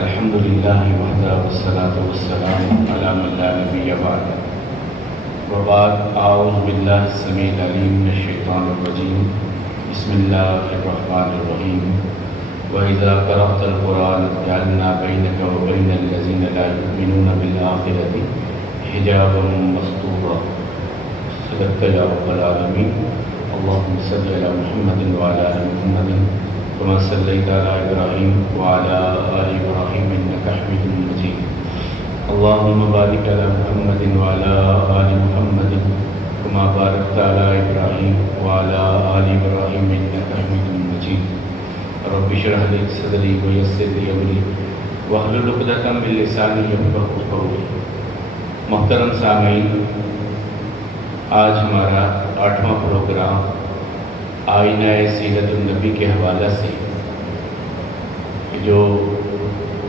الحمد لله وحده والصلاة والسلام على من لا نبي بعده وبعد أعوذ بالله السميع العليم من الشيطان الرجيم بسم الله الرحمن الرحيم وإذا قرأت القرآن جعلنا بينك وبين الذين لا يؤمنون بالآخرة حجابا مستورا صدقت يا رب العالمين اللهم صل على محمد وعلى آل محمد كما صليت على إبراهيم وعلى آل إبراهيم إنك حميد مجيد اللهم بارك على محمد وعلى آل محمد كما باركت على إبراهيم وعلى آل إبراهيم إنك حميد مجيد رب اشرح لي صدري ويسر لي أمري واحلل عقدة من لساني يفقهوا قولي. محترم سامعین، آج ہمارا 8واں پروگرام آئینہ سیرت النبی کے حوالہ سے، جو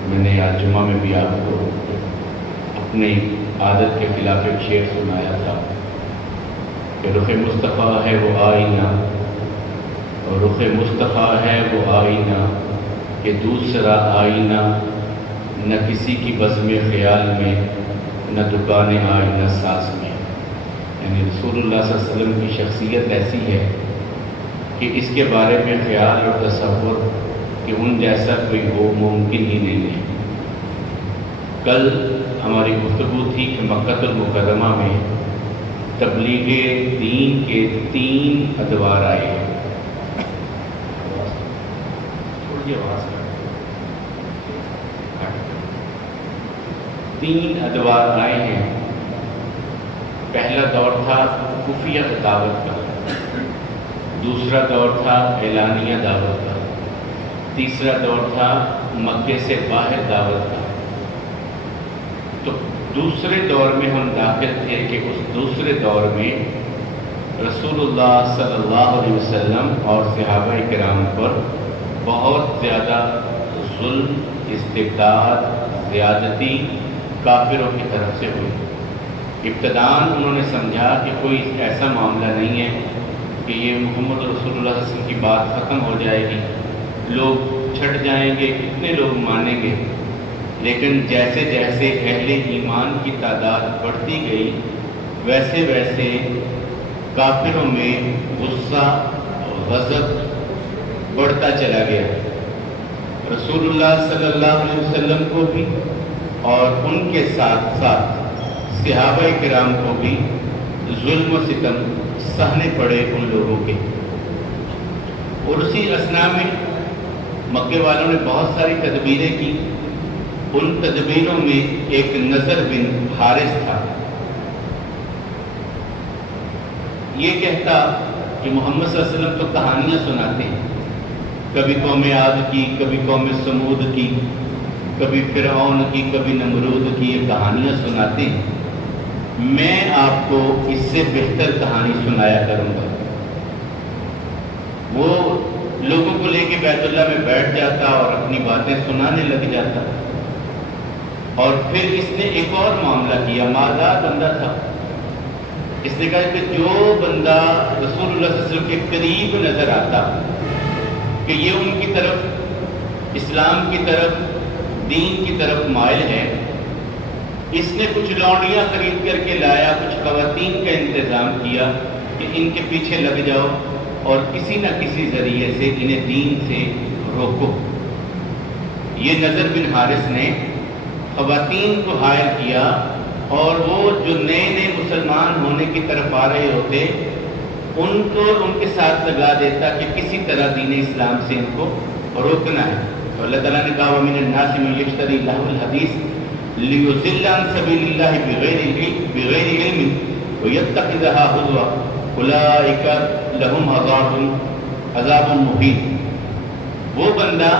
میں نے آج جمعہ میں بھی آپ کو اپنی عادت کے خلاف ایک شعر سنایا تھا کہ رخ مصطفیٰ ہے وہ آئینہ، اور رخ مصطفیٰ ہے وہ آئینہ کہ دوسرا آئینہ نہ کسی کی بزم خیال میں، نہ دکان آئینہ ساز میں. یعنی رسول اللہ صلی اللہ علیہ وسلم کی شخصیت ایسی ہے کہ اس کے بارے میں خیال اور تصور کہ ان جیسا کوئی ہو ممکن ہی نہیں ہے. کل ہماری گفتگو تھی کہ مکہ المکرمہ میں تبلیغ دین کے 3 ادوار آئے ہیں. تھوڑی آواز 3 ادوار آئے ہیں. پہلا دور تھا خفیہ دعوت کا، دوسرا دور تھا اعلانیہ دعوت کا، تیسرا دور تھا مکے سے باہر دعوت کا. تو دوسرے دور میں ہم داخل تھے کہ اس دوسرے دور میں رسول اللہ صلی اللہ علیہ وسلم اور صحابہ کرام پر بہت زیادہ ظلم، استبداد، زیادتی کافروں کی طرف سے ہوئی. ابتداً انہوں نے سمجھا کہ کوئی ایسا معاملہ نہیں ہے کہ یہ محمد رسول اللہ صلی اللہ علیہ وسلم کی بات ختم ہو جائے گی، لوگ چھٹ جائیں گے، کتنے لوگ مانیں گے. لیکن جیسے جیسے اہل ایمان کی تعداد بڑھتی گئی، ویسے ویسے کافروں میں غصہ اور غضب بڑھتا چلا گیا. رسول اللہ صلی اللہ علیہ وسلم کو بھی اور ان کے ساتھ ساتھ صحابہ کرام کو بھی ظلم و ستم سہنے پڑے ان لوگوں کے. اور اسی اثناء میں مکے والوں نے بہت ساری تدبیریں کی. ان تدبیروں میں ایک نضر بن حارث تھا. یہ کہتا کہ محمد صلی اللہ علیہ وسلم تو کہانیاں سناتے ہیں، کبھی قوم عاد کی، کبھی قوم سمود کی، کبھی فرعون کی، کبھی نمرود کی، یہ کہانیاں سناتے ہیں. میں آپ کو اس سے بہتر کہانی سنایا کروں گا. وہ لوگوں کو لے کے بیت اللہ میں بیٹھ جاتا اور اپنی باتیں سنانے لگ جاتا. اور پھر اس نے ایک اور معاملہ کیا. مالدار بندہ تھا. اس نے کہا کہ جو بندہ رسول اللہ صلی اللہ علیہ وسلم کے قریب نظر آتا کہ یہ ان کی طرف، اسلام کی طرف، دین کی طرف مائل ہے، اس نے کچھ لونڈیاں خرید کر کے لایا، کچھ خواتین کا انتظام کیا کہ ان کے پیچھے لگ جاؤ اور کسی نہ کسی ذریعے سے انہیں دین سے روکو. یہ نضر بن حارث نے خواتین کو ہائر کیا، اور وہ جو نئے نئے مسلمان ہونے کی طرف آ رہے ہوتے ان کو ان کے ساتھ لگا دیتا کہ کسی طرح دین اسلام سے ان کو روکنا ہے. تو اللہ تعالیٰ نے کہا وَمِنَ النَّاسِ مَن يَشْتَرِي لَهْوَ الْحَدِيثِ لِيُضِلَّ عَن سَبِيلِ اللَّهِ بِغَيْرِ عِلْمٍ وَيَتَّخِذَهَا هُزُوًا أُولَٰئِكَ لَهُمْ عَذَابٌ مُّهِينٌ. وہ بندہ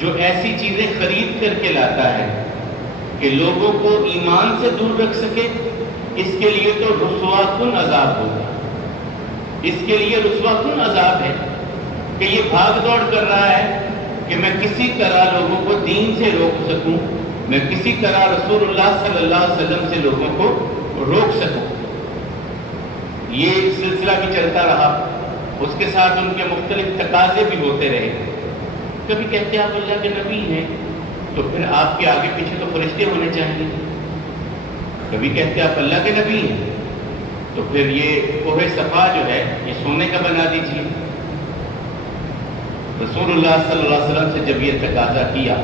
جو ایسی چیزیں خرید کر کے لاتا ہے کہ لوگوں کو ایمان سے دور رکھ سکے، اس کے لیے تو رسوا کن عذاب ہوگا. اس کے لیے رسوا کن عذاب ہے کہ یہ بھاگ دوڑ کر رہا ہے کہ میں کسی طرح لوگوں کو دین سے روک سکوں، میں کسی طرح رسول اللہ صلی اللہ علیہ وسلم سے لوگوں کو روک سکوں. یہ سلسلہ بھی چلتا رہا. اس کے ساتھ ان کے مختلف تقاضے بھی ہوتے رہے. کبھی کہتے آپ اللہ کے نبی ہیں، تو پھر آپ کے آگے پیچھے تو فرشتے ہونے چاہیے. کبھی کہتے آپ اللہ کے نبی ہیں تو پھر یہ کوہ صفا جو ہے یہ سونے کا بنا دیجیے. رسول اللہ صلی اللہ علیہ وسلم سے جب یہ تقاضا کیا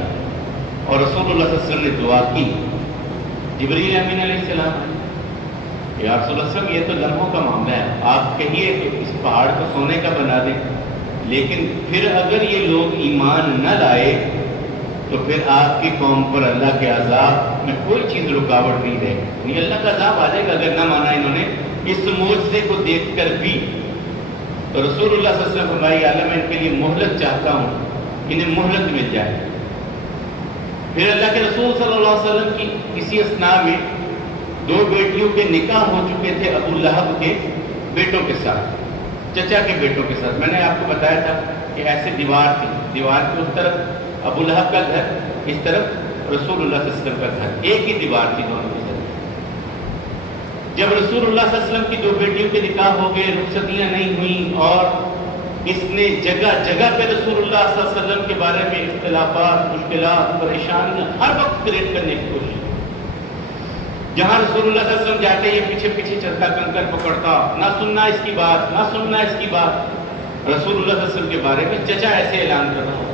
اور رسول اللہ صلی اللہ علیہ وسلم نے دعا کی، جبریل امین علیہ السلام یا رسول اللہ صلی اللہ علیہ وسلم یہ تو لمحوں کا معاملہ ہے، آپ کہیے کہ اس پہاڑ کو سونے کا بنا دیں، لیکن پھر اگر یہ لوگ ایمان نہ لائے تو پھر آپ کی قوم پر اللہ کے عذاب میں کوئی چیز رکاوٹ نہیں رہے گی. اللہ کا عذاب آ جائے گا اگر نہ مانا انہوں نے اس معجزے کو دیکھ کر بھی. تو رسول اللہ صلی اللہ علیہ وسلم فرمایا اللہ میں ان کے لیے مہلت چاہتا ہوں، انہیں مہلت مل جائے. پھر اللہ کے رسول صلی اللہ علیہ وسلم کی کسی اثناء میں 2 بیٹیوں کے نکاح ہو چکے تھے ابو لہب کے بیٹوں کے ساتھ، چچا کے بیٹوں کے ساتھ. میں نے آپ کو بتایا تھا کہ ایسے دیوار تھی، دیوار کے اس طرف ابو لہب کا گھر، اس طرف رسول اللہ صلی اللہ علیہ وسلم کا گھر، ایک ہی دیوار تھی دونوں کی طرف. جب رسول اللہ صلی اللہ علیہ وسلم کی 2 بیٹیوں کے نکاح ہو گئے، رخصتیاں نہیں ہوئیں، اور اس نے جگہ جگہ پہ رسول اللہ صلی اللہ علیہ وسلم کے بارے میں اختلافات، مشکلات، پریشانیاں ہر وقت کریٹ کرنے کی کوشش. جہاں رسول اللہ صلی اللہ علیہ وسلم جاتے یہ پیچھے پیچھے چلتا، کنکر پکڑتا، نہ سننا اس کی بات، نہ سننا اس کی بات. رسول اللہ صلی اللہ علیہ وسلم کے بارے میں چچا ایسے اعلان کر رہا.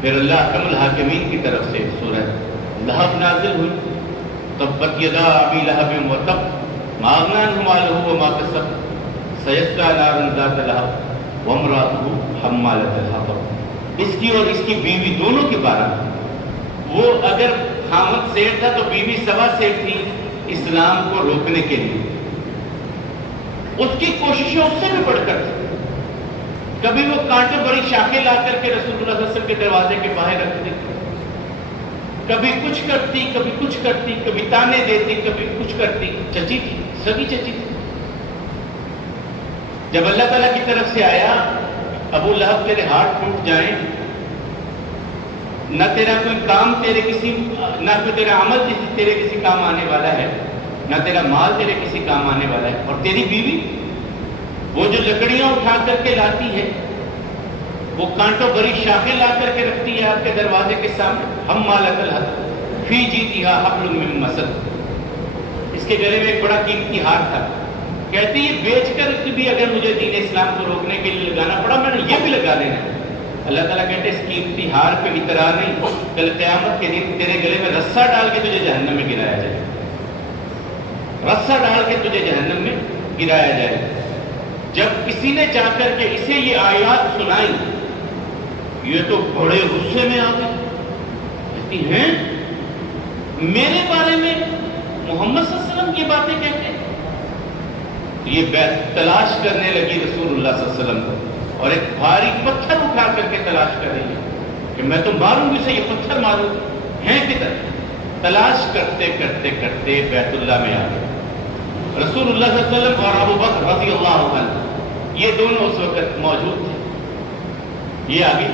پھر اللہ حکم الحاکمین کی طرف سے سورہ لہب نازل ہوئی. تبت یدا ابی لہب وتب ما اغنی عنہ مالہ وما کسب سیصلی نارا ذات لہب وامرأتہ حمالۃ الحطب. اس کی اور اس کی بیوی دونوں کے بارے میں، وہ اگر خامد سیر تھا تو بیوی سوا سیر تھی اسلام کو روکنے کے لیے. اس کی کوششیں اس سے بھی بڑھ کر تھی. کبھی وہ کانٹوں بڑی شاخیں لا کر کے رسول اللہ صلی اللہ علیہ وسلم کے دروازے کے باہر رکھ دیتی، کبھی کچھ کرتی، کبھی کچھ کرتی، کبھی تانے دیتی، کبھی کچھ کرتی. چچی تھی، سگی چچی تھی. جب اللہ تعالیٰ کی طرف سے آیا ابو لہب تیرے ہاتھ ٹوٹ جائیں، نہ تیرا کوئی کام نہ کوئی تیرا عمل تیرے کسی کام آنے والا ہے، نہ تیرا مال تیرے کسی کام آنے والا ہے. اور تیری بیوی وہ جو لکڑیاں اٹھا کر کے لاتی ہے، وہ کانٹوں بھری شاخیں لا کر کے رکھتی ہے آپ کے دروازے کے سامنے. حمالۃ الحطب فی جیدہا حبل من مسد. اس کے گلے میں ایک بڑا قیمتی ہار تھا. کہتی یہ بیچ کر بھی اگر مجھے دین اسلام کو روکنے کے لیے لگانا پڑا میں نے یہ بھی لگا لینا. اللہ تعالیٰ کہتے اس قیمتی ہار پہ اترا نہیں، کل قیامت کے دن تیرے گلے میں رسہ ڈال کے تجھے جہنم میں گرایا جائے. رسہ ڈال کے تجھے جہنم میں گرایا جائے. جب کسی نے جا کر کے اسے یہ آیات سنائی، یہ تو بڑے غصے میں آ گئے. کہتی ہیں میرے بارے میں محمد صلی اللہ علیہ وسلم کی باتیں کہتے ہیں. یہ بیت تلاش کرنے لگی رسول اللہ صلی اللہ علیہ وسلم کو، اور ایک بھاری پتھر اٹھا کر کے تلاش کر رہی ہے کہ میں تو ماروں گی اسے، یہ پتھر ماروں گی. ہیں کدھر؟ تلاش کرتے کرتے کرتے بیت اللہ میں آ گئے. رسول اللہ صلی اللہ علیہ وسلم اور ابو بکر رضی اللہ عنہ یہ دونوں اس وقت موجود تھے. یہ آگے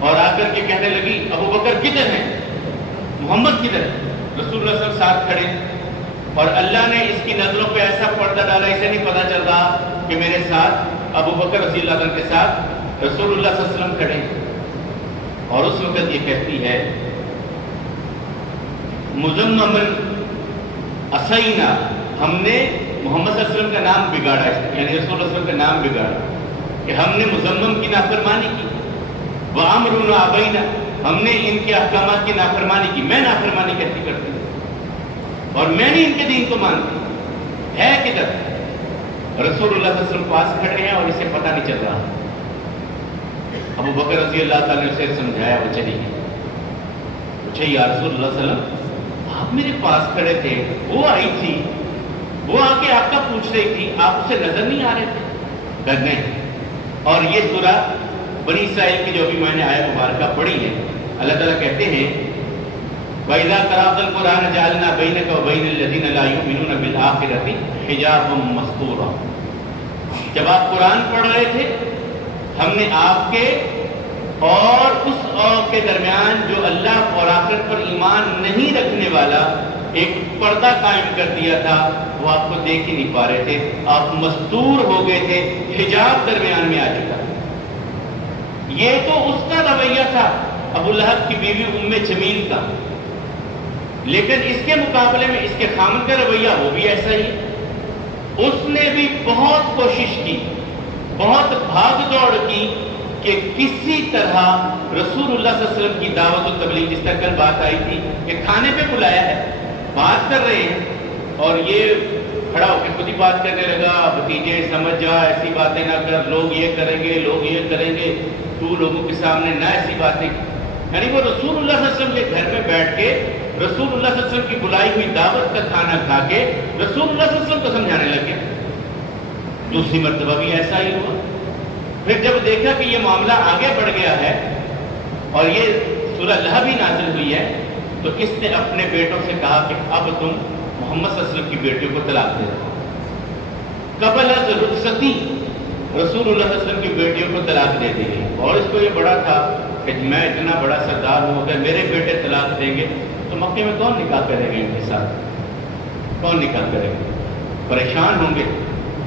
اور آ کر کے کہنے لگی ابو بکر کدھر ہیں، محمد کدھر ہے؟ رسول اللہ صلی اللہ علیہ وسلم ساتھ کھڑے، اور اللہ نے اس کی نظروں پہ ایسا پردہ ڈالا، اسے نہیں پتا چل رہا کہ میرے ساتھ ابو بکر رضی اللہ عنہ کے ساتھ رسول اللہ صلی اللہ علیہ وسلم کھڑے. اور اس وقت یہ کہتی ہے مزممن اسینا، ہم نے محمد صلی اللہ علیہ وسلم کا نام بگاڑا، یعنی رسول اللہ صلی اللہ علیہ وسلم کا نام بگاڑا کہ ہم نے مزمم کی نافرمانی کی. وَأَمْرُنَا أَبَيْنَا، ہم نے ان کے احکامات کی نافرمانی کی. میں نافرمانی کہتی کرتی ہوں اور میں نے ان کے دین کو مانتی. ہے کدھر؟ رسول اللہ صلی اللہ علیہ وسلم پاس کھڑے ہیں اور اسے پتہ نہیں چل رہا. ابو بکر رضی اللہ تعالیٰ نے اسے سمجھایا، وہ چلی گئی. پوچھے یا رسول اللہ صلی اللہ علیہ وسلم آپ میرے پاس کھڑے تھے، وہ آئی تھی، وہ آ کے آپ کا پوچھ رہی تھی، آپ اسے نظر نہیں آ رہے تھے؟ کرنے. اور یہ سورہ بنی اسرائیل کی جو بھی میں نے آیت مبارکہ پڑھی ہے، اللہ تعالیٰ کہتے ہیں وَإِذَا قَرَأْتَ الْقُرْآنَ جَعَلْنَا بَيْنَكَ وَبَيْنَ الَّذِينَ لَا يُؤْمِنُونَ بِالْآخِرَةِ حِجَابًا مَسْتُورًا. جب آپ قرآن پڑھ رہے تھے ہم نے آپ کے اور اس کے درمیان جو اللہ اور آخرت پر ایمان نہیں رکھنے والا ایک پردہ قائم کر دیا تھا. وہ آپ کو دیکھ ہی نہیں پا رہے تھے، آپ مستور ہو گئے تھے، حجاب درمیان میں آ چکا. یہ تو اس کا رویہ تھا ابو لہب کی بیوی ام جمیل کا، لیکن اس کے مقابلے میں اس کے خامن کا رویہ وہ بھی ایسا ہی ہے۔ اس نے بھی بہت کوشش کی، بہت بھاگ دوڑ کی کہ کسی طرح رسول اللہ صلی اللہ علیہ وسلم کی دعوت و تبلیغ، جس طرح کل بات آئی تھی کہ کھانے پہ بلایا ہے، بات کر رہے ہیں اور یہ کھڑا ہو کے خود ہی بات کرنے لگا، بھتیجے سمجھ جا، ایسی باتیں نہ کر، لوگ یہ کریں گے، لوگ یہ کریں گے، تو لوگوں کے سامنے نہ ایسی باتیں۔ یعنی وہ رسول اللہ صلی اللہ علیہ وسلم کے گھر میں بیٹھ کے رسول اللہ صلی اللہ علیہ وسلم کی بلائی ہوئی دعوت کا کھانا کھا کے رسول اللہ صلی اللہ علیہ وسلم کو سمجھانے لگے۔ دوسری مرتبہ بھی ایسا ہی ہوا۔ پھر جب دیکھا کہ یہ معاملہ آگے بڑھ گیا ہے اور یہ سورہ لہب بھی نازل ہوئی ہے، تو اس نے اپنے بیٹوں سے کہا کہ اب تم محمد صلی اللہ علیہ وسلم کی بیٹیوں کو طلاق دے دو۔ قبل از رخصتی رسول اللہ صلی اللہ علیہ وسلم کی بیٹیوں کو طلاق دے دی گئی، اور اس کو یہ بڑا تھا کہ میں اتنا بڑا سردار ہوں، اگر میرے بیٹے طلاق دیں گے تو مکے میں کون نکاح کرے گا ان کے ساتھ؟ کون نکاح کرے گا؟ پریشان ہوں گے۔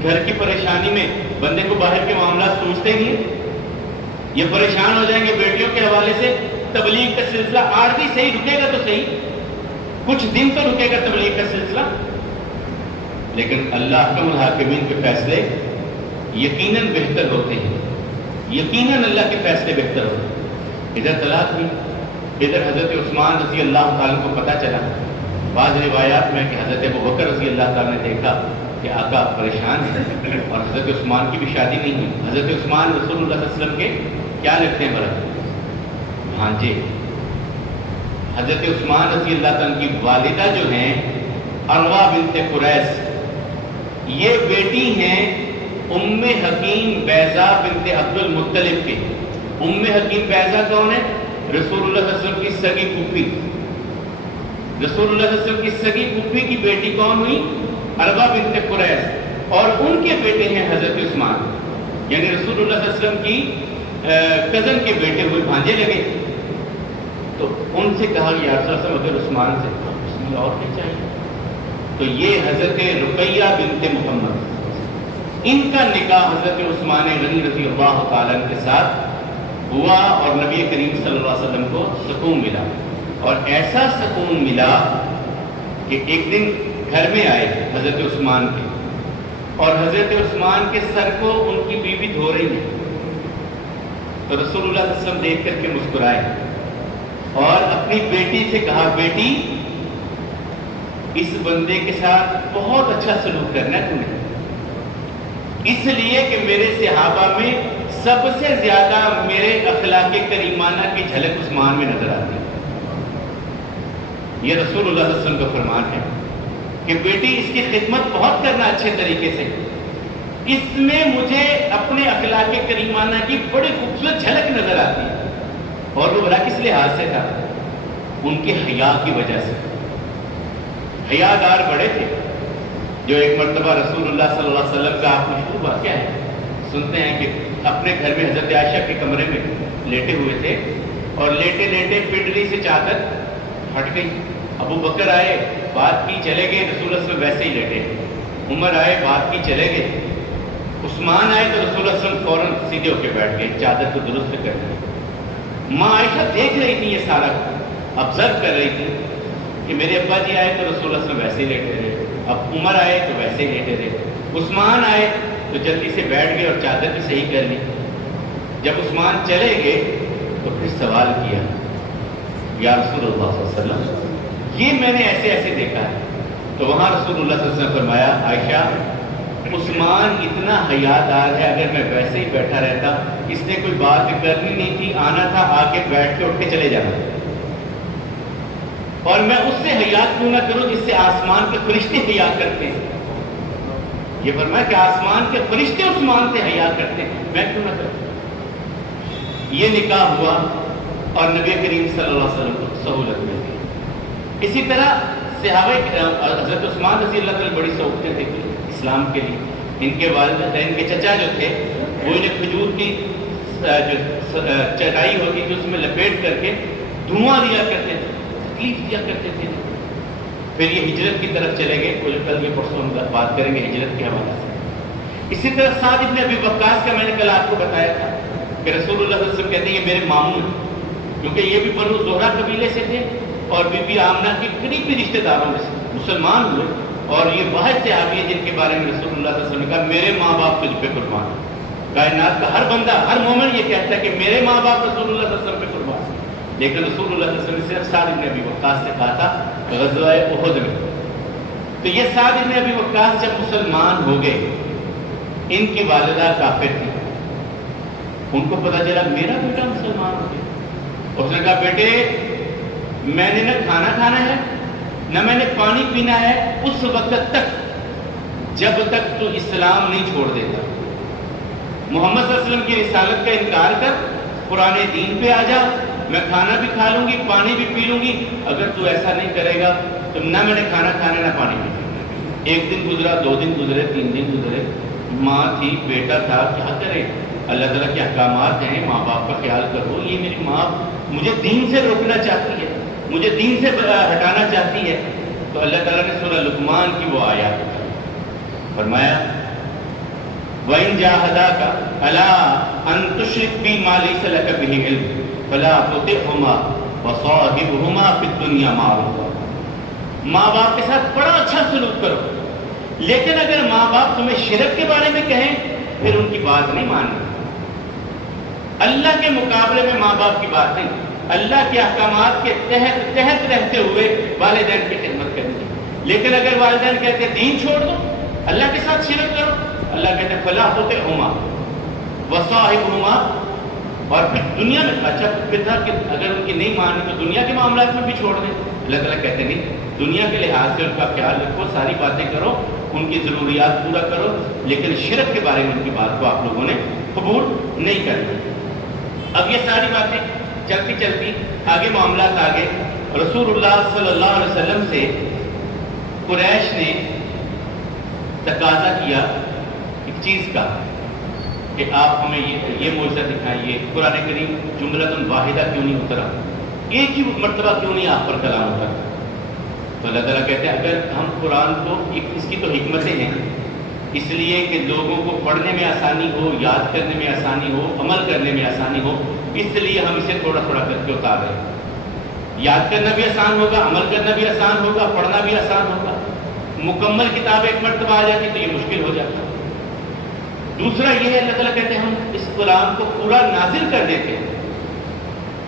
گھر کی پریشانی میں بندے کو باہر کے معاملات سوچتے نہیں، یہ پریشان ہو جائیں گے بیٹیوں کے حوالے سے۔ تبلیغ کا سلسلہ عارضی صحیح رکے گا تو صحیح، کچھ دن تو رکے گا تبلیغ کا سلسلہ، لیکن اللہ احکم الحاکمین کے فیصلے یقیناً بہتر ہوتے ہیں، یقیناً اللہ کے فیصلے بہتر ہوتے ہیں۔ ادھر طلاق ہوئی، ادھر حضرت عثمان رضی اللہ تعالیٰ کو پتہ چلا، بعض روایات میں کہ حضرت ابوبکر رضی اللہ تعالیٰ نے دیکھا کہ آقا پریشان ہے، اور حضرت عثمان کی بھی شادی نہیں ہوئی۔ حضرت عثمان رسول اللہ صلی اللہ علیہ وسلم کے کیا لگتے ہیں برا؟ بھانجے۔ حضرت عثمان رضی اللہ تعالیٰ کی والدہ جو ہیں عروہ بنت قریظ، یہ بیٹی ہیں ام حکیم بیضہ بنت عبد المطلب کے۔ ام حکیم بیضہ کون ہے؟ رسول اللہ صلی اللہ علیہ وسلم کی سگی پھوپھی۔ رسول اللہ صلی اللہ علیہ وسلم کی سگی پھوپھی کی بیٹی کون ہوئی؟ عروہ بنت قریظ، اور ان کے بیٹے ہیں حضرت عثمان، یعنی رسول اللہ صلی اللہ علیہ وسلم کی کزن کے بیٹے ہوئے، بھانجے لگے۔ تو ان سے کہا کہ یا رسول اللہ اگر عثمان سے اس میں اور کیا چاہیے؟ تو یہ حضرت رقیہ بنت محمد، ان کا نکاح حضرت عثمان غنی رضی اللہ تعالیٰ کے ساتھ ہوا، اور نبی کریم صلی اللہ علیہ وسلم کو سکون ملا، اور ایسا سکون ملا کہ ایک دن گھر میں آئے حضرت عثمان کے، اور حضرت عثمان کے سر کو ان کی بیوی دھو رہی ہے، تو رسول اللہ صلی اللہ علیہ وسلم دیکھ کر کے مسکرائے اور اپنی بیٹی سے کہا، بیٹی اس بندے کے ساتھ بہت اچھا سلوک کرنا ہے تمہیں، اس لیے کہ میرے صحابہ میں سب سے زیادہ میرے اخلاق کریمانہ کی جھلک عثمان میں نظر آتی ہے۔ یہ رسول اللہ صلی اللہ علیہ وسلم کا فرمان ہے کہ بیٹی اس کی خدمت بہت کرنا اچھے طریقے سے، اس میں مجھے اپنے اخلاق کریمانہ کی بڑی خوبصورت جھلک نظر آتی ہے۔ اور وہ بڑا کس لحاظ سے تھا؟ ان کے حیا کی وجہ سے۔ حیا دار بڑے تھے، جو ایک مرتبہ رسول اللہ صلی اللہ علیہ وسلم کا آپ مشہور واقعہ ہے، سنتے ہیں کہ اپنے گھر میں حضرت عائشہ کے کمرے میں لیٹے ہوئے تھے، اور لیٹے لیٹے پنڈلی سے چادر ہٹ گئی۔ ابو بکر آئے، بات کی، چلے گئے، رسول اللہ صلی اللہ علیہ وسلم ویسے ہی لیٹے۔ عمر آئے، بات کی، چلے گئے۔ عثمان آئے تو رسول اللہ صلی اللہ علیہ وسلم فوراً سیدھے ہو کے بیٹھ گئے، چادر کو درست کر دی۔ ماں عائشہ دیکھ رہی تھی، یہ سارا آبزرو کر رہی تھی کہ میرے ابا جی آئے تو رسول اللہ صلی اللہ علیہ وسلم ویسے ہی لیٹے رہے، اب عمر آئے تو ویسے ہی لیٹے رہے، عثمان آئے تو جلدی سے بیٹھ گئے اور چادر بھی صحیح کر لی۔ جب عثمان چلے گئے تو پھر سوال کیا، یا رسول اللہ صلی اللہ علیہ وسلم یہ میں نے ایسے ایسے دیکھا ہے۔ تو وہاں رسول اللہ صلی اللہ علیہ وسلم فرمایا، عائشہ عثمان اتنا حیادار ہے، اگر میں ویسے ہی بیٹھا رہتا، اس نے کوئی بات کرنی نہیں تھی، آنا تھا، آ کے بیٹھ کے اٹھ کے چلے جانا، اور میں اس سے حیا کیوں نہ کروں جس سے آسمان کے فرشتے حیا کرتے ہیں۔ یہ فرمایا کہ آسمان کے فرشتے عثمان سے حیا کرتے ہیں، میں کیوں نہ کروں۔ یہ نکاح ہوا اور نبی کریم صلی اللہ علیہ وسلم کو سہولت مل گئی۔ اسی طرح صحابہ حضرت عثمان رضی اللہ تعالیٰ بڑی سہولتیں تھیں اسلام کے لیے۔ ان کے والدین کے چچا جو تھے وہ انہیں کھجور کی جو چٹائی ہوتی تھی اس میں لپیٹ کر کے دھواں دیا کرتے تھے، تکلیف دیا کرتے تھے۔ پھر یہ ہجرت کی طرف چلے گئے، وہ جو کل یہ پرسوں ہم بات کریں گے ہجرت کے حوالے سے۔ اسی طرح سعد ابن ابی وقاص کا میں نے کل آپ کو بتایا تھا کہ رسول اللہ صلی اللہ علیہ وسلم کہتے ہیں یہ میرے ماموں ہیں، کیونکہ یہ بھی بنو زہرہ قبیلے سے تھے اور بی بی آمنہ کے قریبی رشتہ داروں میں سے مسلمان ہوئے، اور یہ واحد صحابی ہیں جن کے بارے میں رسول اللہ صلی اللہ علیہ وسلم نے کہا میرے ماں باپ تجھ پہ قربان ہیں۔ کائنات کا ہر بندہ، ہر مومن یہ کہتا ہے کہ میرے ماں باپ رسول اللہ صلی اللہ علیہ وسلم پہ قربان ہیں، لیکن رسول اللہ صلی اللہ علیہ وسلم نے صرف سعد بن ابی وقاص سے کہا تھا غزوہ احد میں۔ تو یہ سعد بن ابی وقاص جب مسلمان ہو گئے، ان کی والدہ کافر تھی، ان کو پتا چلا میرا بیٹا مسلمان ہو گیا، اس نے کہا بیٹے میں نے نہ کھانا کھانا ہے نہ میں نے پانی پینا ہے اس وقت تک جب تک تو اسلام نہیں چھوڑ دیتا۔ محمد صلی اللہ علیہ وسلم کی رسالت کا انکار کر، پرانے دین پہ آ جا، میں کھانا بھی کھا لوں گی پانی بھی پی لوں گی، اگر تو ایسا نہیں کرے گا تو نہ میں نے کھانا کھانا نہ پانی پینا۔ ایک دن گزرا، 2 دن گزرے، 3 دن گزرے، ماں تھی بیٹا تھا، کیا کرے، اللہ تعالیٰ کے احکامات ہیں، ماں باپ کا خیال کرو، یہ میری ماں مجھے دین سے روکنا چاہتی ہے، مجھے دین سے ہٹانا چاہتی ہے۔ تو اللہ تعالیٰ نے سورہ لقمان کی وہ آیات فرمایا وَإِن جَاهَدَاكَ عَلَىٰ أَن تُشْرِكَ بِي مَا لَيْسَ لَكَ بِهِ عِلْمٌ فَلَا تُطِعْهُمَا وَصَاحِبْهُمَا فِي الدُّنْيَا مَعْرُوفًا۔ ماں باپ کے ساتھ بڑا اچھا سلوک کرو، لیکن اگر ماں باپ تمہیں شرک کے بارے میں کہیں پھر ان کی بات نہیں ماننی۔ اللہ کے مقابلے میں ماں باپ کی بات نہیں، اللہ کے احکامات کے تحت رہتے ہوئے والدین کی خدمت کرنی ہے۔ لیکن اگر والدین کہتے ہیں دین چھوڑ دو، اللہ کے ساتھ شرک کرو، اللہ کہتے ہیں فلا تطعہما وصاحبہما، اور پھر دنیا میں اچھا پھر تھا کہ اگر ان کی نہیں مانی تو دنیا کے معاملات میں بھی چھوڑ دیں۔ اللہ تعالیٰ کہتے نہیں، دنیا کے لحاظ سے ان کا خیال رکھو، ساری باتیں کرو، ان کی ضروریات پورا کرو، لیکن شرک کے بارے میں ان کی بات کو آپ لوگوں نے قبول نہیں کرنا۔ اب یہ ساری باتیں چلتی چلتی آگے معاملات آگے، رسول اللہ صلی اللہ علیہ وسلم سے قریش نے تقاضا کیا ایک چیز کا کہ آپ ہمیں یہ معجزہ دکھائیے، قرآن کریم جملۃ واحدہ کیوں نہیں اترا، ایک ہی مرتبہ کیوں نہیں آپ پر کلام اترا؟ تو اللہ تعالیٰ کہتے ہیں اگر ہم قرآن کو، اس کی تو حکمتیں ہیں، اس لیے کہ لوگوں کو پڑھنے میں آسانی ہو، یاد کرنے میں آسانی ہو، عمل کرنے میں آسانی ہو، اس لیے ہم اسے تھوڑا تھوڑا کر کے اتار رہے ہیں۔ یاد کرنا بھی آسان ہوگا، عمل کرنا بھی آسان ہوگا، پڑھنا بھی آسان ہوگا۔ مکمل کتاب ایک مرتبہ آ جاتی تو یہ مشکل ہو جاتا۔ دوسرا یہ ہے اللہ تعالیٰ کہتے ہیں ہم اس قرآن کو پورا نازل کر دیتے ہیں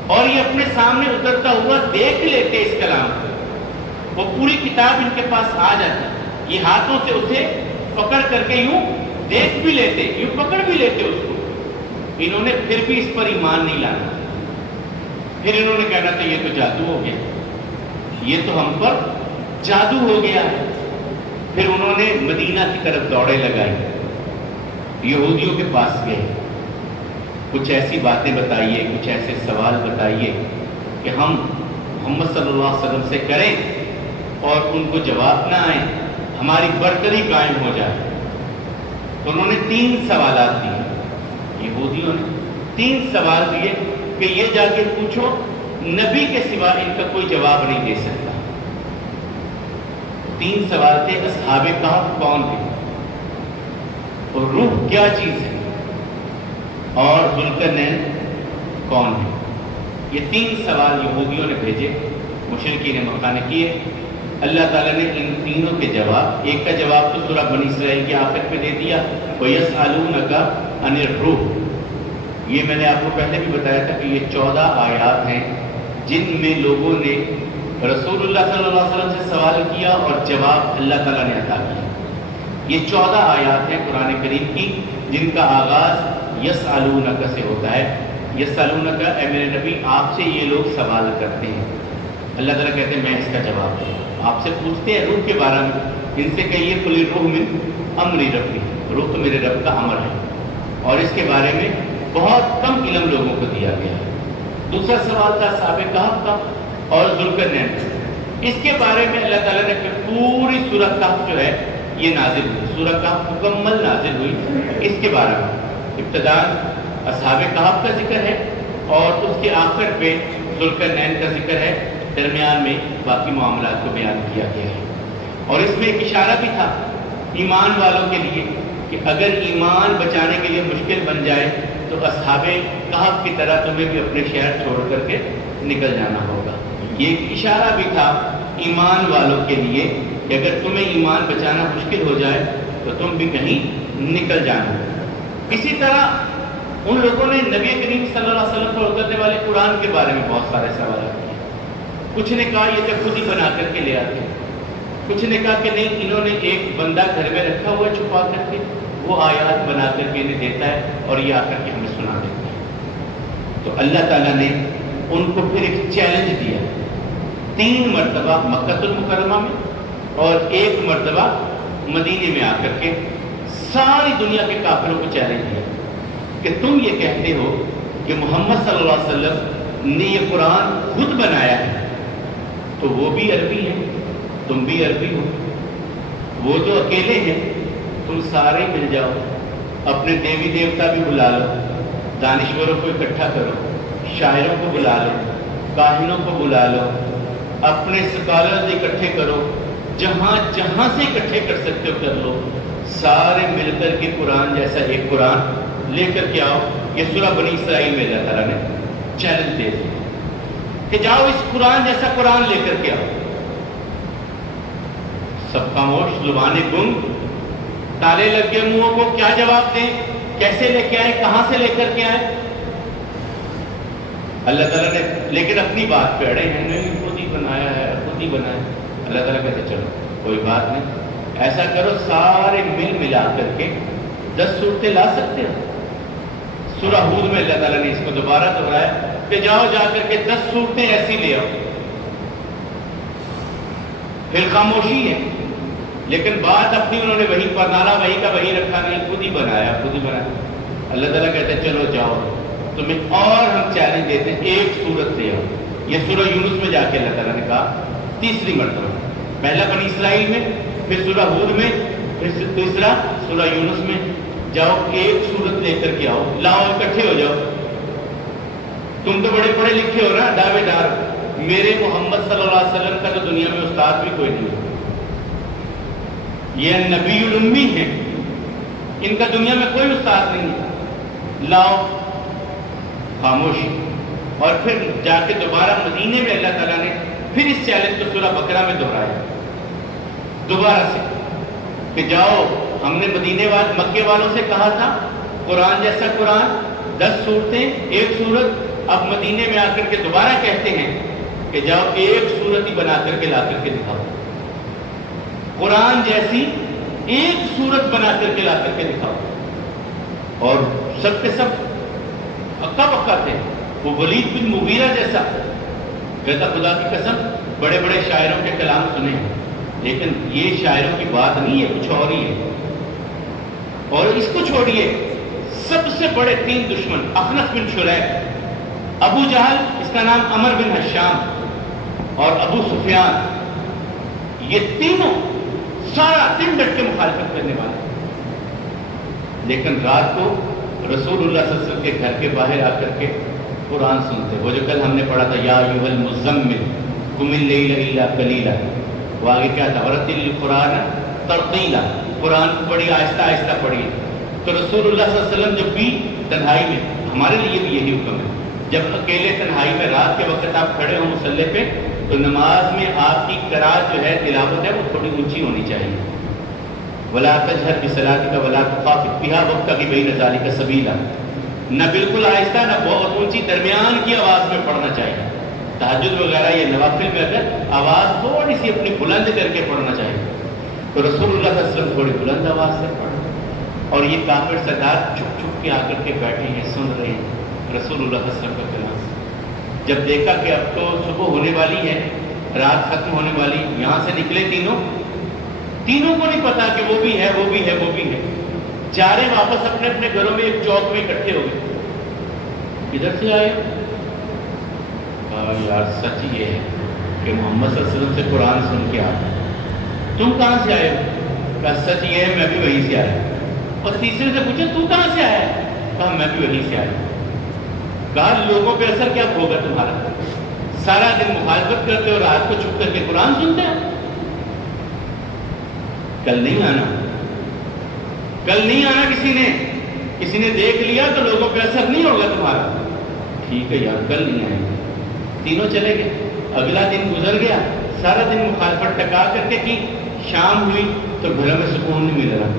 اور یہ اپنے سامنے اترتا ہوا دیکھ لیتے اس کلام کو، وہ پوری کتاب ان کے پاس آ جاتی، یہ ہاتھوں سے اسے پکڑ کر کے یوں دیکھ بھی لیتے، یوں پکڑ بھی لیتے اس کو۔ انہوں نے پھر بھی اس پر ایمان نہیں لانا، پھر انہوں نے کہنا تھا یہ تو جادو ہو گیا، یہ تو ہم پر جادو ہو گیا ہے۔ پھر انہوں نے مدینہ کی طرف دوڑے لگائی، یہودیوں کے پاس گئے، کچھ ایسی باتیں بتائیے، کچھ ایسے سوال بتائیے کہ ہم محمد صلی اللہ علیہ وسلم سے کریں اور ان کو جواب نہ آئے، ہماری برتری قائم ہو جائے۔ تو انہوں نے 3 سوالات دیے، یہودیوں نے 3 سوال دیے کہ یہ جا کے پوچھو نبی کے سوا ان کا کوئی جواب نہیں دے سکتا۔ 3 سوال تھے، اصحاب کہف کون تھے، اور روح کیا چیز ہے، اور ذوالقرنین کون ہے۔ یہ 3 سوال یہودیوں نے بھیجے، مشرکین مکہ نے کیے۔ اللہ تعالیٰ نے ان تینوں کے جواب، ایک کا جواب تو سورہ بنی اسرائیل کی آخر پہ دے دیا، وَيَسْأَلُونَكَ عَنِ الرُّوحِ۔ یہ میں نے آپ کو پہلے بھی بتایا تھا کہ یہ 14 آیات ہیں جن میں لوگوں نے رسول اللہ صلی اللہ علیہ وسلم سے سوال کیا اور جواب اللہ تعالیٰ نے عطا کیا۔ یہ 14 آیات ہیں قرآن کریم کی جن کا آغاز یسألونک سے ہوتا ہے۔ یسألونک، اے میرے نبی آپ سے یہ لوگ سوال کرتے ہیں، اللہ تعالیٰ کہتے ہیں میں اس کا جواب دوں۔ آپ سے پوچھتے ہیں روح کے بارے میں، ان سے کہیے قل الروح من امر ربی، روح تو میرے رب کا امر ہے، اور اس کے بارے میں بہت کم علم لوگوں کو دیا گیا ہے۔ دوسرا سوال تھا اصحاب کہف کا اور ذوالقرنین، اس کے بارے میں اللہ تعالیٰ نے پوری سورہ کہف جو ہے یہ نازل ہوئی، سورہ کہف مکمل نازل ہوئی اس کے بارے میں۔ ابتداء اصحاب کہف کا ذکر ہے اور اس کے آخر پہ ذوالقرنین کا ذکر ہے، درمیان میں باقی معاملات کو بیان کیا گیا ہے۔ اور اس میں ایک اشارہ بھی تھا ایمان والوں کے لیے کہ اگر ایمان بچانے کے لیے مشکل بن جائے تو اصحاب کہف کی طرح تمہیں بھی اپنے شہر چھوڑ کر کے نکل جانا ہوگا۔ یہ ایک اشارہ بھی تھا ایمان والوں کے لیے کہ اگر تمہیں ایمان بچانا مشکل ہو جائے تو تم بھی کہیں نکل جانا۔ اسی طرح ان لوگوں نے نبی کریم صلی اللہ علیہ وسلم پر اترنے والے قرآن کے بارے میں بہت سارے سوالات کیے۔ کچھ نے کہا یہ تو خود ہی بنا کر کے لے آتے، کچھ نے کہا کہ نہیں، انہوں نے ایک بندہ گھر میں رکھا ہوا چھپا کر کے، وہ آیات بنا کر کے انہیں دیتا ہے اور یہ آ کر کے ہمیں سنا دیتا ہے۔ تو اللہ تعالیٰ نے ان کو پھر ایک چیلنج دیا، 3 مرتبہ مکہ المکرمہ میں اور 1 مرتبہ مدینے میں آ کر کے ساری دنیا کے کافروں کو چیلنج دیا کہ تم یہ کہتے ہو کہ محمد صلی اللہ علیہ وسلم نے یہ قرآن خود بنایا ہے، تو وہ بھی عربی ہیں، تم بھی عربی ہو، وہ تو اکیلے ہیں، تم سارے مل جاؤ، اپنے دیوی دیوتا بھی بلا لو، دانشوروں کو اکٹھا کرو، شاعروں کو بلا لو، کاہنوں کو بلا لو، اپنے اسکالرز اکٹھے کرو، جہاں جہاں سے اکٹھے کر سکتے ہو کر لو، سارے مل کر کے قرآن جیسا ایک قرآن لے کر کے آؤ۔ یہ سورہ بنی اسرائیل میں اللہ تعالیٰ نے چیلنج دے دیا کہ جاؤ اس قرآن جیسا قرآن لے کر کے آؤ۔ سب خاموش، زبانیں گنگ، تالے لگ گئے منہوں کو، کیا جواب دیں، کیسے لے کے آئے، کہاں سے لے کر کے آئے؟ اللہ تعالیٰ نے لیکن اپنی بات پہ اڑے ہیں، نہیں خود ہی بنایا ہے، خود ہی بنایا ہے۔ اللہ تعالیٰ کہتے چلو کوئی بات نہیں، ایسا کرو سارے مل ملا کر کے 10 صورتیں لا سکتے ہو۔ سورہ ہود میں اللہ تعالیٰ نے اس کو دوبارہ دہرایا کہ جاؤ جا کر کے 10 صورتیں ایسی لے آؤ۔ پھر خاموشی ہے، لیکن بات اپنی انہوں نے وہی پر نالا وہی کا وہی رکھا، نہیں خود ہی بنایا، خود ہی بنایا۔ اللہ تعالیٰ کہتے ہیں چلو جاؤ، تمہیں اور ہم چیلنج دیتے ہیں، 1 صورت لے آؤ۔ یہ سورہ یونس میں جا کے اللہ تعالیٰ نے کہا 3ری مرتبہ، پہلا بنی اسرائیل میں، پھر سورہ ہود میں، پھر تیسرا سورہ یونس میں، جاؤ 1 صورت لے کر کے آؤ، لاؤ اکٹھے ہو جاؤ۔ تم تو بڑے پڑھے لکھے ہو نا، دعوے دار، میرے محمد صلی اللہ علیہ وسلم کا تو دنیا میں استاد بھی کوئی نہیں ہے، یہ نبی الامی ہیں، ان کا دنیا میں کوئی استاد نہیں ہے، لاؤ۔ خاموشی۔ اور پھر جا کے دوبارہ مدینے میں اللہ تعالیٰ نے پھر اس چیلنج کو سورہ بقرہ میں دہرایا دوبارہ سے کہ جاؤ، ہم نے مکے والوں سے کہا تھا قرآن جیسا قرآن، 10 صورتیں 1 صورت، اب مدینے میں آ کر کے دوبارہ کہتے ہیں کہ جاؤ 1 صورت ہی بنا کر کے لا کر کے دکھاؤ، قرآن جیسی 1 صورت بنا کر کے لا کر کے دکھاؤ۔ اور سب کے سب اکا پکا تھے۔ وہ ولید بن مغیرہ جیسا کہتا خدا کی قسم بڑے بڑے شاعروں کے کلام سنے ہیں، لیکن یہ شاعروں کی بات نہیں ہے، کچھ اور ہی ہے۔ اور اس کو چھوڑیے، سب سے بڑے 3 دشمن، اخنس بن شریح، ابو جہل اس کا نام عمر بن حشام اور ابو سفیان، یہ تینوں سارا دن ڈٹ کے مخالفت کرنے والے، لیکن رات کو رسول اللہ صلی اللہ علیہ وسلم کے گھر کے باہر آ کر کے قرآن سنتے۔ وہ جو کل ہم نے پڑھا تھا یا ایھا المزمل قم اللیل الا قلیلا، وہ آگے کیا تھا ورتل القرآن ترتیلا، قرآن کو بڑی آہستہ آہستہ پڑھیے۔ تو رسول اللہ صلی اللہ علیہ وسلم جب بھی تنہائی میں، ہمارے لیے بھی یہی حکم ہے، جب اکیلے تنہائی میں رات کے وقت آپ کھڑے ہوں مصلی پہ، تو نماز میں آپ کی قرات جو ہے تلاوت ہے وہ تھوڑی اونچی ہونی چاہیے۔ ولا تجہر بصلاتک ولا تخافت بها وابتغ بین ذلک سبیلا، نہ بالکل آہستہ نہ بہت اونچی، درمیان کی آواز میں پڑھنا چاہیے۔ تہجد وغیرہ یہ نوافل میں اگر آواز تھوڑی سی اپنی بلند کر کے پڑھنا چاہیے، تو رسول اللہ صلی اللہ علیہ وسلم تھوڑی بلند آواز سے پڑھیں، اور یہ کافر سردار چھپ چھپ کے آ کر کے بیٹھے ہیں، سن رہے ہیں رسول اللہ صلی اللہ علیہ وسلم کا کلام۔ جب دیکھا کہ اب تو صبح ہونے والی ہے، رات ختم ہونے والی، یہاں سے نکلے تینوں کو نہیں پتا کہ وہ بھی ہے وہ بھی ہے وہ بھی ہے، چارے واپس اپنے اپنے گھروں میں ایک چوک میں اکٹھے ہو گئے۔ کدھر سے آئے؟ کہا یار سچ یہ ہے کہ محمد صلی اللہ علیہ وسلم سے قرآن سن کے آئے۔ تم کہاں سے آئے ہو؟ کہا سچ یہ ہے میں بھی وہیں سے آیا۔ اور تیسرے سے پوچھا تو کہاں سے آیا؟ کہا میں بھی وہیں سے آیا۔ کہا لوگوں پہ اثر کیا ہوگا تمہارا؟ سارا دن مخالفت کرتے ہو، رات کو چھپ کر کے قرآن سنتے ہیں۔ کل نہیں آنا کسی نے، کسی نے دیکھ لیا تو لوگوں پہ اثر نہیں ہوگا تمہارا. ٹھیک ہے یار کل نہیں آئیں گے. تینوں چلے گئے. اگلا دن گزر گیا, سارا دن مخالفت ٹکا کر کے کی. شام ہوئی تو گھر میں سکون نہیں مل رہا.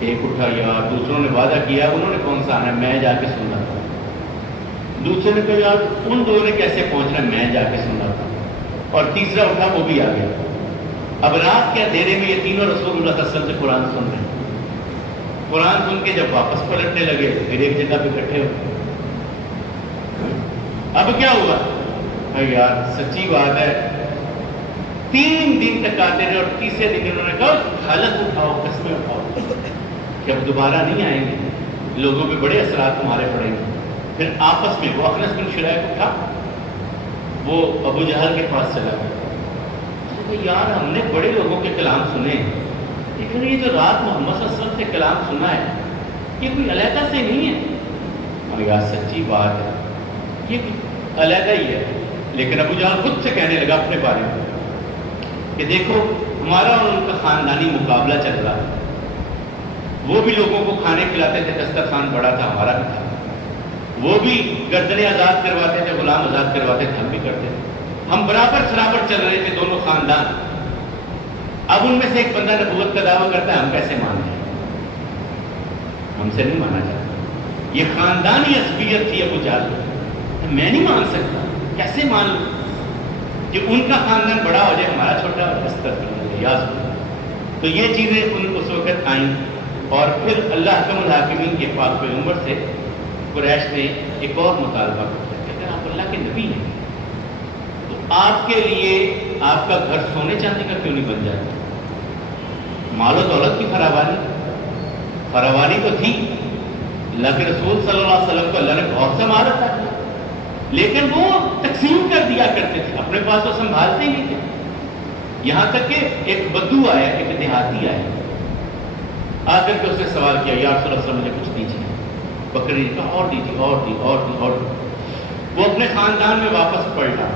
ایک اٹھا یار دوسروں نے وعدہ کیا, انہوں نے کون سا آنا ہے, میں جا کے سن رہا تھا. دوسرے نے کہا یار ان دو نے کیسے پہنچنا, میں جا کے سن رہا تھا. اور تیسرا اٹھا, وہ بھی آ گیا. اب رات کے اندھیرے میں یہ تینوں رسول اللہ صلی اللہ علیہ وسلم سے قرآن سن رہے ہیں. قرآن سن کے جب واپس پلٹنے لگے پھر ایک جگہ پہ اکٹھے ہو. اب کیا ہوا یار سچی بات ہے, 3 دن تک آتے رہے, اور تیسرے دن انہوں نے کہا حالت اٹھاؤ, قسمیں اٹھاؤ کہ اب دوبارہ نہیں آئیں گے, لوگوں پہ بڑے اثرات تمہارے پڑیں گے. پھر آپس میں وہ اخنس بن شریح اٹھا, وہ ابو جہل کے پاس چلا گیا. یار ہم نے بڑے لوگوں کے کلام سنے, لیکن یہ جو رات محمد صلی اللہ علیہ وسلم سے کلام سنا ہے یہ کوئی علیحدہ سے نہیں ہے. اور یار سچی بات ہے یہ علیحدہ ہی ہے. لیکن ابو جہل خود سے کہنے لگا اپنے بارے میں کہ دیکھو ہمارا اور ان کا خاندانی مقابلہ چل رہا ہے. وہ بھی لوگوں کو کھانے کھلاتے تھے, دسترخوان بڑا تھا, ہمارا بھی تھا. وہ بھی گردنیں آزاد کرواتے تھے, غلام آزاد کرواتے تھے, ہم بھی کرتے تھے. ہم برابر سرابر چل رہے تھے دونوں خاندان. اب ان میں سے ایک بندہ نبوت کا دعویٰ کرتا ہے, ہم کیسے مان لیں؟ ہم سے نہیں مانا جاتا. یہ خاندانی عصبیت تھی ابو جہل, میں نہیں مان سکتا, کیسے مان لوں کہ ان کا خاندان بڑا ہو جائے, ہمارا چھوٹا یاد ہو. تو یہ چیزیں ان اس وقت آئیں. اور پھر اللہ حکم الحاکمین کے پاک پیغمبر سے قریش نے ایک اور مطالبہ کیا, کہتے ہیں آپ اللہ کے نبی ہیں تو آپ کے لیے آپ کا گھر سونے چاندی کا کیوں نہیں بن جاتا؟ مال و دولت کی فراوانی تو تھی, اللہ کے رسول صلی اللہ علیہ وسلم کو اللہ نے بہت سا مال عطا کیا, لیکن وہ تقسیم کر دیا کرتے تھے, اپنے پاس وہ سنبھالتے ہی نہیں تھے. یہاں تک کہ ایک بدو آیا, ایک دیہاتی آیا, آ کر کے اس نے سوال کیا یا رسول اللہ صلی اللہ علیہ وسلم مجھے کچھ دیجیے. بکری نے کہا اور دیجیے, اور دی اور دی اور دی. وہ اپنے خاندان میں واپس پلٹا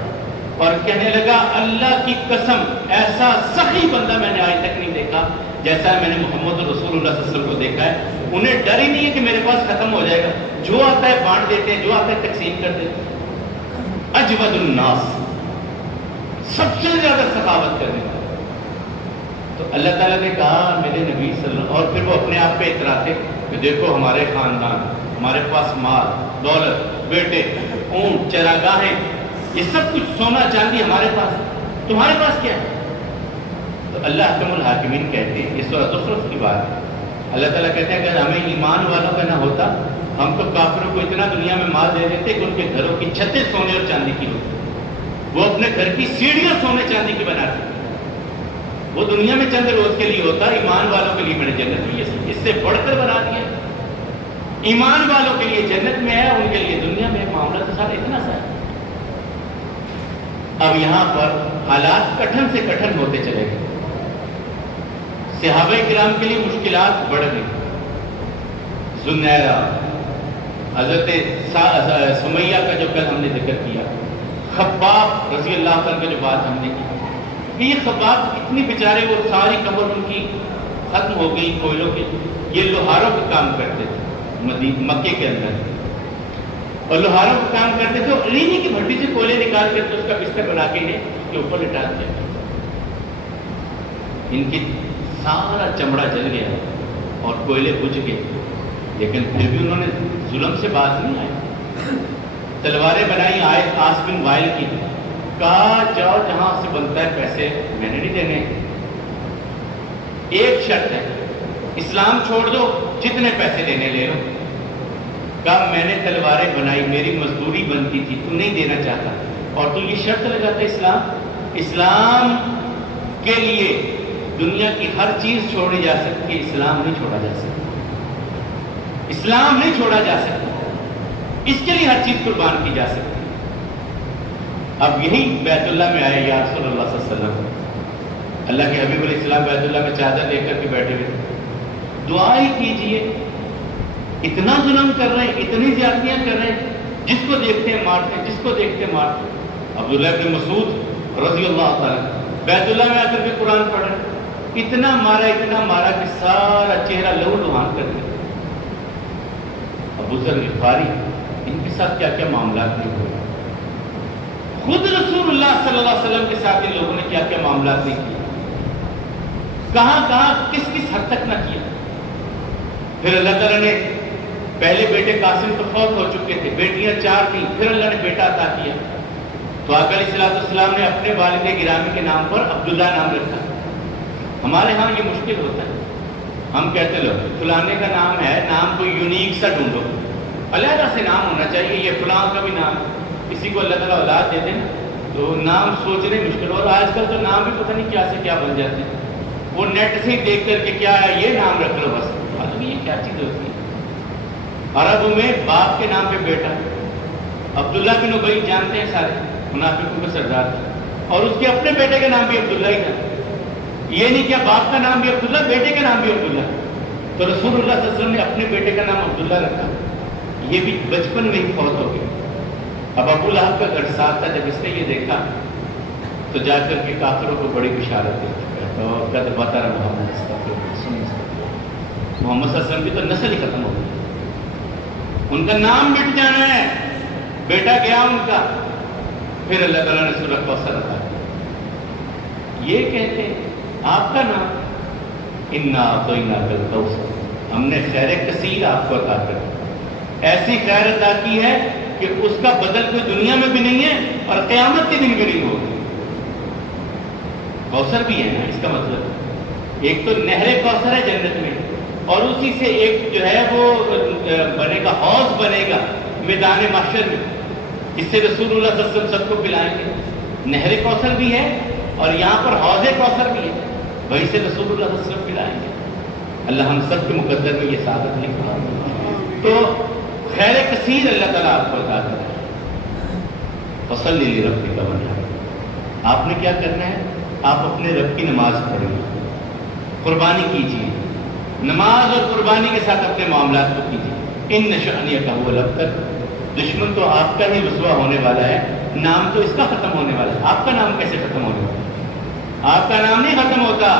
اور کہنے لگا اللہ کی قسم ایسا سخی بندہ میں نے آج تک نہیں دیکھا جیسا میں نے محمد رسول اللہ صلی اللہ علیہ وسلم کو دیکھا ہے. انہیں ڈر ہی نہیں ہے کہ میرے پاس ختم ہو جائے گا, جو آتا ہے بانٹ دیتے ہیں, جو آتا ہے تقسیم کر دیتے ہیں. اجود الناس, سب سے زیادہ سخاوت کرنے والا. تو اللہ تعالیٰ نے کہا میرے نبی صلی اللہ علیہ وسلم, اور پھر وہ اپنے آپ پہ اتراتے کہ دیکھو ہمارے خاندان, ہمارے پاس مال دولت, بیٹے, اونٹ, چراگاہیں, یہ سب کچھ سونا چاندی ہمارے پاس, تمہارے پاس کیا ہے؟ تو اللہ حکم الحاکمین کہتے ہیں, یہ سورۃ زخرف کی بات ہے. اللہ تعالیٰ کہتے ہیں اگر ہمیں ایمان والوں کا نہ ہوتا ہم تو کافروں کو اتنا دنیا میں مال دے دیتے کہ ان کے گھروں کی چھتیں سونے اور چاندی کی ہوتی, وہ اپنے گھر کی سیڑھیاں سونے چاندی کی بناتے. وہ دنیا میں چند روز کے لیے ہوتا, ایمان والوں کے لیے میں نے جنت میں اس سے بڑھ کر بنا دیا. ایمان والوں کے لیے جنت میں ہے, ان کے لیے دنیا میں معاملہ تو سارا اتنا سا ہے. اب یہاں پر حالات کٹھن سے کٹھن ہوتے چلے گئے. صحابہ کرام کے لیے مشکلات بڑھ گئی. ذوالنیرہ, حضرت سمیہ کا جو کل ہم نے ذکر کیا, خباب رضی اللہ عنہ کا جو بات ہم نے کی, یہ خباب اتنی بیچارے, وہ ساری قبر ان کی ختم ہو گئی کوئلوں کی. یہ لوہاروں کا کام کرتے تھے مکے کے اندر, اور لوہاروں کا کام کرتے تھے, اور لینے کی بھٹی سے کوئلے نکال کر کے اس کا بستر بنا کے انہیں کے اوپر لٹا دیا. ان کی سارا چمڑا جل گیا اور کوئلے بجھ گئے, لیکن پھر بھی انہوں نے ظلم سے باز نہیں آئے. تلواریں بنائی آس بن وائل کی, کہا جاؤ جہاں سے بنتا ہے پیسے میں نے نہیں دینے, ایک شرط ہے اسلام چھوڑ دو, جتنے پیسے دینے لے لو. کہا میں نے تلواریں بنائی, میری مزدوری بنتی تھی, تو نہیں دینا چاہتا, اور تو یہ شرط لگاتا اسلام کے لیے دنیا کی ہر چیز چھوڑی جا سکتی ہے, اسلام نہیں چھوڑا جا سکتا, اسلام نہیں چھوڑا جا سکتا, اس کے لیے ہر چیز قربان کی جا سکتی. اب یہی بیت اللہ میں آئے یا رسول اللہ صلی اللہ علیہ وسلم, اللہ کے حبیب علیہ السلام بیت اللہ میں چادر لے کر کے بیٹھے ہوئے, دعا ہی کیجئے. اتنا ظلم کر رہے ہیں, اتنی زیادتیاں کر رہے ہیں, جس کو دیکھتے ہیں مارتے ہیں, جس کو دیکھتے ہیں مارتے ہیں. عبداللہ بن مسعود رضی اللہ تعالیٰ بیت اللہ میں آ کر کے قرآن پڑھ رہے ہیں, اتنا مارا کہ سارا چہرہ لہو لہان کر دیا۔ ابو ذر غفاری ان کے ساتھ کیا کیا معاملات نہیں ہوئے، خود رسول اللہ صلی اللہ علیہ وسلم کے ساتھ ان لوگوں نے کیا کیا معاملات نہیں کیے، کہاں کس حد تک نہ کیا۔ پھر اللہ تعالیٰ نے پہلے بیٹے قاسم تو فوت ہو چکے تھے، بیٹیاں 4 تھیں، پھر اللہ نے بیٹا عطا کیا، تو آقا علیہ السلام نے اپنے والد گرامی کے نام پر عبداللہ نام رکھا۔ ہمارے ہاں یہ مشکل ہوتا ہے، ہم کہتے لوگ فلانے کا نام ہے، نام کوئی یونیک سا ڈھونڈو، علیحدہ سے نام ہونا چاہیے، یہ فلاں کا بھی نام، کسی کو اللہ تعالیٰ اولاد دے دیں تو نام سوچنے مشکل، اور آج کل تو نام بھی پتہ نہیں کیا سے کیا بن جاتے ہیں، وہ نیٹ سے دیکھ کر کے کیا ہے یہ نام رکھ لو بس، معلوم یہ کیا چیز ہوتی ہے۔ عربوں میں باپ کے نام پہ بیٹا، عبداللہ بن ابی جانتے ہیں سارے، منافقوں کا سردار تھا، اور اس کے اپنے بیٹے کا نام بھی عبداللہ ہی تھا، یہ نہیں کہ باپ کا نام بھی عبداللہ، بیٹے کا نام بھی عبداللہ، تو رسول اللہ صلی اللہ علیہ وسلم نے اپنے بیٹے کا نام عبداللہ رکھا، یہ بھی بچپن میں ہی فوت ہو گیا۔ اب ابو لہب کا گھر ساتھ تھا، جب اس نے یہ دیکھا تو جا کر کے کافروں کو بڑی بشارت دی، اور کہتے بتا رہا محمد محمد صلی اللہ علیہ وسلم کی تو نسل ہی ختم ہو گئی، ان کا نام مٹ جانا ہے، بیٹا گیا ان کا۔ پھر اللہ تعالیٰ نے سورہ کوثر عطا کیا، یہ کہتے ہیں آپ کا نام انا اعطیناک الکوثر، ہم نے خیر کثیر آپ کو عطا کر، ایسی خیر عطا کی ہے کہ اس کا بدل کوئی دنیا میں بھی نہیں ہے اور قیامت کے دن بھی نہیں ہوگا۔ کوثر بھی ہے نا، اس کا مطلب ایک تو نہر کوثر ہے جنت میں، اور اسی سے ایک جو ہے وہ بنے گا، حوض بنے گا میدان محشر میں، جس سے رسول اللہ صلی اللہ علیہ وسلم سب کو پلائیں گے۔ نہر کوثر بھی ہے اور یہاں پر حوض کوثر بھی ہے، وہیں سے رسول اللہ صلی اللہ علیہ وسلم پلائیں گے۔ اللہ ہم سب کے مقدر میں یہ سعادت نہیں کرا، تو خیر کثیر اللہ تعالیٰ آپ کو عطا کرے۔ فصلی لربک وانحر، آپ نے کیا کرنا ہے، آپ اپنے رب کی نماز پڑھیں، قربانی کیجیے، نماز اور قربانی کے ساتھ اپنے معاملات کو کیجیے۔ ان شأنک هو الابتر، دشمن تو آپ کا ہی رسوا ہونے والا ہے، نام تو اس کا ختم ہونے والا ہے، آپ کا نام کیسے ختم ہونے والا ہے؟ آپ کا نام نہیں ختم ہوتا،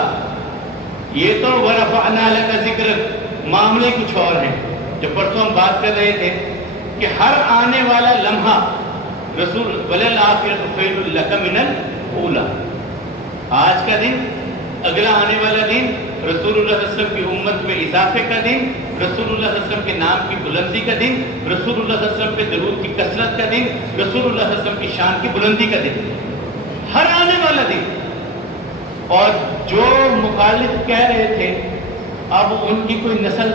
یہ تو ورفعنا لک ذکرک، معاملے کچھ اور ہیں۔ جو پرسوں ہم بات کر رہے تھے کہ ہر آنے والا لمحہ رسول وللآخرۃ خیر لک من الاولی، آج کا دن، اگلا آنے والا دن، رسول اللہ صلی اللہ علیہ وسلم کی امت میں اضافے کا دن، رسول اللہ صلی اللہ علیہ وسلم کے نام کی بلندی کا دن، رسول اللہ صلی اللہ علیہ وسلم پہ درود کی کثرت کا دن، رسول اللہ صلی اللہ علیہ وسلم کی شان کی بلندی کا دن، ہر آنے والا دن۔ اور جو مخالف کہہ رہے تھے اب ان کی کوئی نسل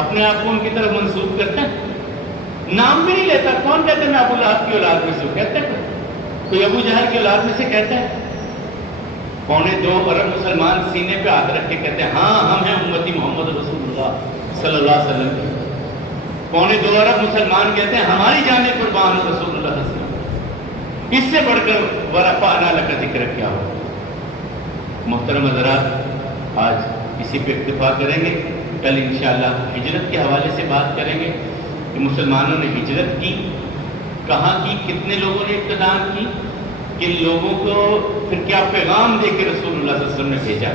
اپنے آپ کو ان کی طرف منسوب کرتا ہے، نام بھی نہیں لیتا، کون کہتا ہے میں ابو لہب کی اولاد میں سے ہوں، کہتا ہے کوئی ابو جہل کی اولاد میں سے کہتا ہے؟ 2.25 ارب مسلمان سینے پہ ہاتھ رکھ کے کہتے ہیں ہاں ہم ہیں امتی محمد رسول اللہ صلی اللہ علیہ وسلم، 2.25 ارب مسلمان کہتے ہیں ہماری جانیں قربان رسول اللہ صلی اللہ علیہ وسلم، اس سے بڑھ کر ورفعنا لک ذکرک کیا ہو۔ محترم حضرات، آج اسی پہ اکتفا کریں گے، کل انشاءاللہ ہجرت کے حوالے سے بات کریں گے کہ مسلمانوں نے ہجرت کی، کہاں کی، کتنے لوگوں نے اقتدام کی، کن لوگوں کو پھر کیا پیغام دے کے رسول اللہ صلی اللہ علیہ وسلم نے بھیجا،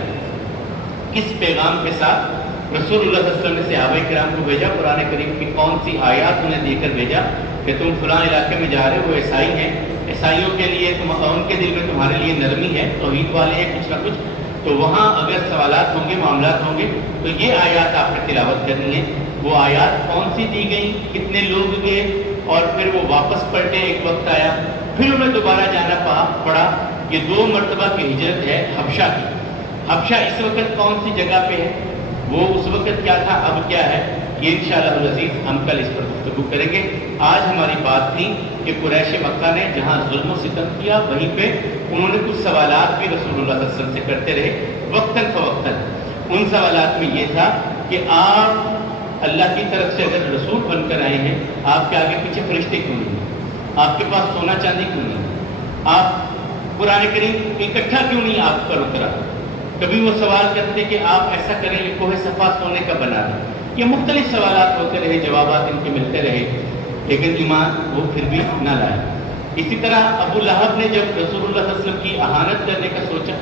کس پیغام کے ساتھ رسول اللہ صلی اللہ علیہ وسلم نے صحابہ کرام کو بھیجا، قرآن کریم کی کون سی آیات انہیں دے کر بھیجا کہ تم فلاں علاقے میں جا رہے ہو، وہ عیسائی ہیں، عیسائیوں کے لیے ان کے دل میں تمہارے لیے نرمی ہے، توحید والے ہیں کچھ نہ کچھ، تو وہاں اگر سوالات ہوں گے، معاملات ہوں گے تو یہ آیات آپ نے تلاوت کرنی ہے۔ وہ آیات کون سی دی گئی، کتنے لوگ گئے، اور پھر وہ واپس پلٹے، ایک وقت آیا پھر انہیں دوبارہ جانا پڑا۔ یہ 2 مرتبہ کی ہجرت ہے حبشہ کی۔ حبشہ اس وقت کون سی جگہ پہ ہے، وہ اس وقت کیا تھا، اب کیا ہے، یہ انشاءاللہ العزیز ہم کل اس پر گفتگو کریں گے۔ آج ہماری بات تھی کہ قریش مکہ نے جہاں ظلم و ستم کیا وہیں پہ انہوں نے کچھ سوالات بھی رسول اللہ صلی اللہ علیہ وسلم سے کرتے رہے وقتاً فوقتاً۔ ان سوالات میں یہ تھا کہ آپ اللہ کی طرف سے اگر رسول بن کر آئے ہیں، آپ کے آگے پیچھے فرشتے کیوں نہیں ہیں، آپ کے پاس سونا چاندی کیوں نہیں، آپ قرآن کریم اکٹھا کیوں نہیں آپ پر اترا؟ کبھی وہ سوال کرتے کہ آپ ایسا کریں یہ کوہ صفا سونے کا بنا دیں۔ یہ مختلف سوالات ہوتے رہے، جوابات ان کے ملتے رہے، لیکن ایمان وہ پھر بھی نہ لائے۔ اسی طرح ابو لہب نے جب رسول اللہ صلی اللہ علیہ وسلم کی اہانت کرنے کا سوچا،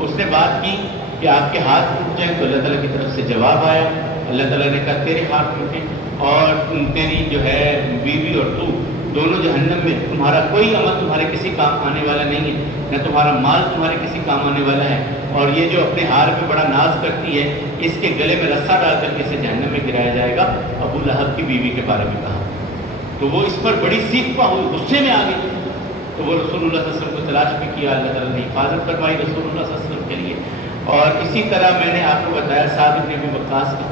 اس نے بات کی کہ آپ کے ہاتھ ٹوٹ جائیں، تو اللہ تعالیٰ کی طرف سے جواب آیا، اللہ تعالیٰ نے کہا تیرے ہاتھ ٹوٹیں اور تیری جو ہے بیوی اور تو دونوں جہنم میں، تمہارا کوئی عمل تمہارے کسی کام آنے والا نہیں ہے، نہ تمہارا مال تمہارے کسی کام آنے والا ہے، اور یہ جو اپنے ہار پہ بڑا ناز کرتی ہے، اس کے گلے میں رسا ڈال کر کے اسے جہنم میں گرایا جائے گا۔ ابو لہب کی بیوی کے بارے میں کہا تو وہ اس پر بڑی سیکھوا ہوئی، غصے میں آ گئی، تو وہ رسول اللہ صلی اللہ علیہ وسلم کو تلاش بھی کیا، اللہ تعالیٰ نے حفاظت فرمائی رسول اللہ صلی اللہ علیہ وسلم کے لیے۔ اور اسی طرح میں نے آپ کو بتایا سعد بن ابی وقاص کا،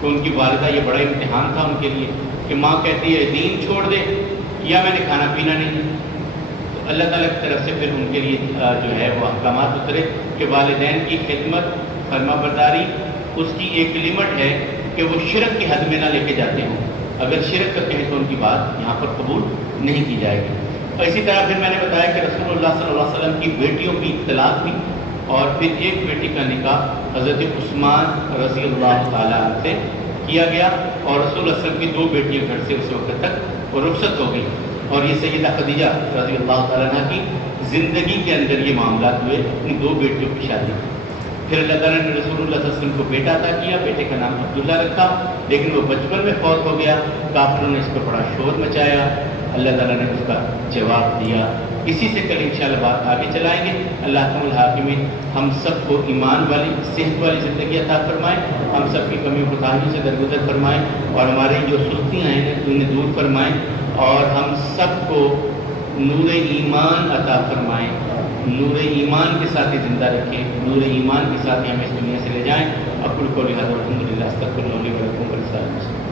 تو ان کی والدہ، یہ بڑا امتحان تھا ان کے لیے کہ ماں کہتی ہے دین چھوڑ دے یا میں نے کھانا پینا نہیں، تو اللہ تعالیٰ کی طرف سے پھر ان کے لیے جو ہے وہ احکامات اترے کہ والدین کی خدمت، فرما برداری، اس کی ایک لمٹ ہے کہ وہ شرک کی حد میں نہ لے کے جاتے ہوں، اگر شرک کرتے ہیں تو ان کی بات یہاں پر قبول نہیں کی جائے گی۔ اور اسی طرح پھر میں نے بتایا کہ رسول اللہ صلی اللہ علیہ وسلم کی بیٹیوں کی اطلاق ہوئی، اور پھر ایک بیٹی کا نکاح حضرت عثمان رضی اللہ تعالیٰ عنہ سے کیا گیا، اور رسول اللہ صلی اللہ علیہ وسلم کی 2 بیٹیاں گھر سے اس وقت تک وہ رخصت ہو گئی، اور یہ سیدہ خدیجہ رضی اللہ تعالیٰ عنہ کی زندگی کے اندر یہ معاملات ہوئے، اپنی 2 بیٹیوں کی شادی۔ پھر اللہ تعالیٰ نے رسول اللہ صلی اللہ علیہ وسلم کو بیٹا عطا کیا، بیٹے کا نام عبداللہ رکھا، لیکن وہ بچپن میں فوت ہو گیا، کافروں نے اس پر بڑا شور مچایا، اللہ تعالیٰ نے اس کا جواب دیا۔ اسی سے کل انشاءاللہ بات آگے چلائیں گے۔ اللہ حکم الحاکمین ہم سب کو ایمان والی، صحت والی زندگی عطا فرمائے، ہم سب کی کمی و کوتاہیوں سے درگزر فرمائے، اور ہماری جو سستیاں ہیں انہیں دور فرمائیں، اور ہم سب کو نور ایمان عطا فرمائیں، نور ایمان کے ساتھ ہی زندہ رکھیں، نور ایمان کے ساتھ ہی ہم اس دنیا سے لے جائیں۔ اقول قولی ھذا والحمد للہ، استغفر اللہ لی ولکم ولسائر المسلمین۔